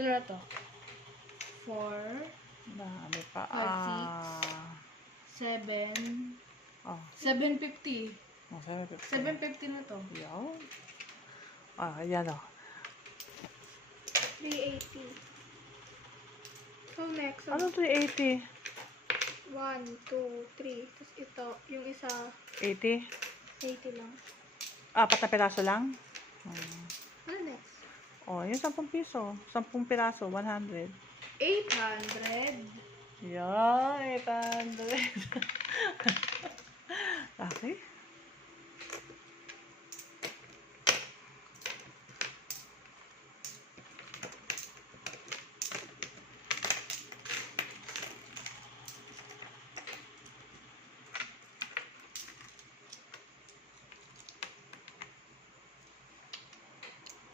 Ilan na to? 4, Dami pa. 5, 6, 7. Oh. 750. Oh, 750. 750 na to. Yaw. Ayan o. 380. So, next. Ano 380? 1, 2, 3. Tapos ito, yung isa, 80? 80 lang. 4 na piraso lang? Ano next? Oh, yung 10 piso. 10 piraso, 100. 800. Yeah, 800. Okay.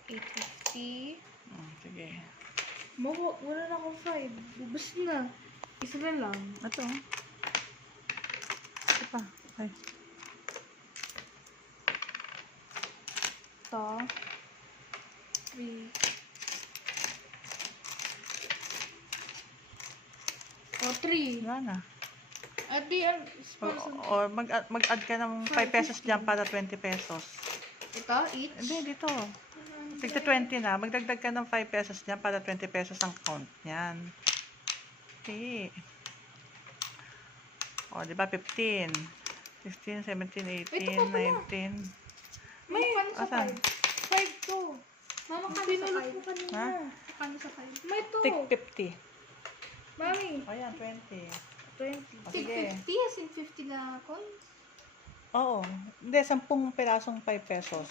$850. Sige. Wala na akong 5. Ubus na. Isa na lang. Ito. Ito pa. Ay. Ito. 3. O, 3. Wala na. At di, Or mag-add ka ng 5 pesos dyan para 20 pesos. ito, each. Hindi, dito. Tigta 20 na. Magdagdag ka ng 5 pesos dyan para 20 pesos ang count niyan. Okay. O, di ba 15, 16, 17, 18, 19. May paano sa Asan? 5? 5 to. Mama, kano sa Pinulot ko 5? kanina. Ha? Kano sa 5? May to. Tig 50. Mami. O yan, 20. 20. O, Tig sige. 50 as in 50 na coins? Oo. Hindi, 10 pirasong 5 pesos.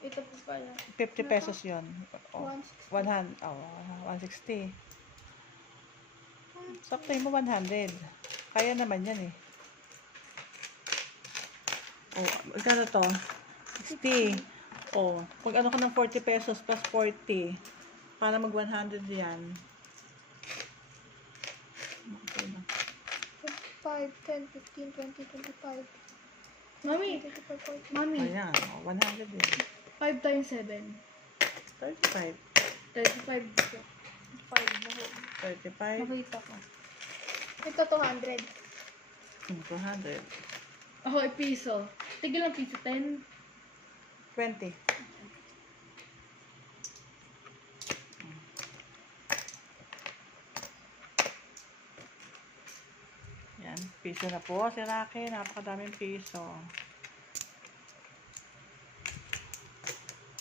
Ito po pala. 50 pesos yun. O, 160. 160. Sakto mo 100. Kaya naman yan eh. O, magkano to? 60. O, pag ano ko ng 40 pesos plus 40, para mag 100 yan. Okay na. 5, 10, 15, 20, 25. Mami. 25, 40. Mami. Ayan, o, 100 din. 5 times 7. 35. 35. 35. Nakita ko. Ito 200. 200. Ako, piso. Tigil ng piso. 10. 20. Yan, piso na po si Rocky. Napakadaming piso.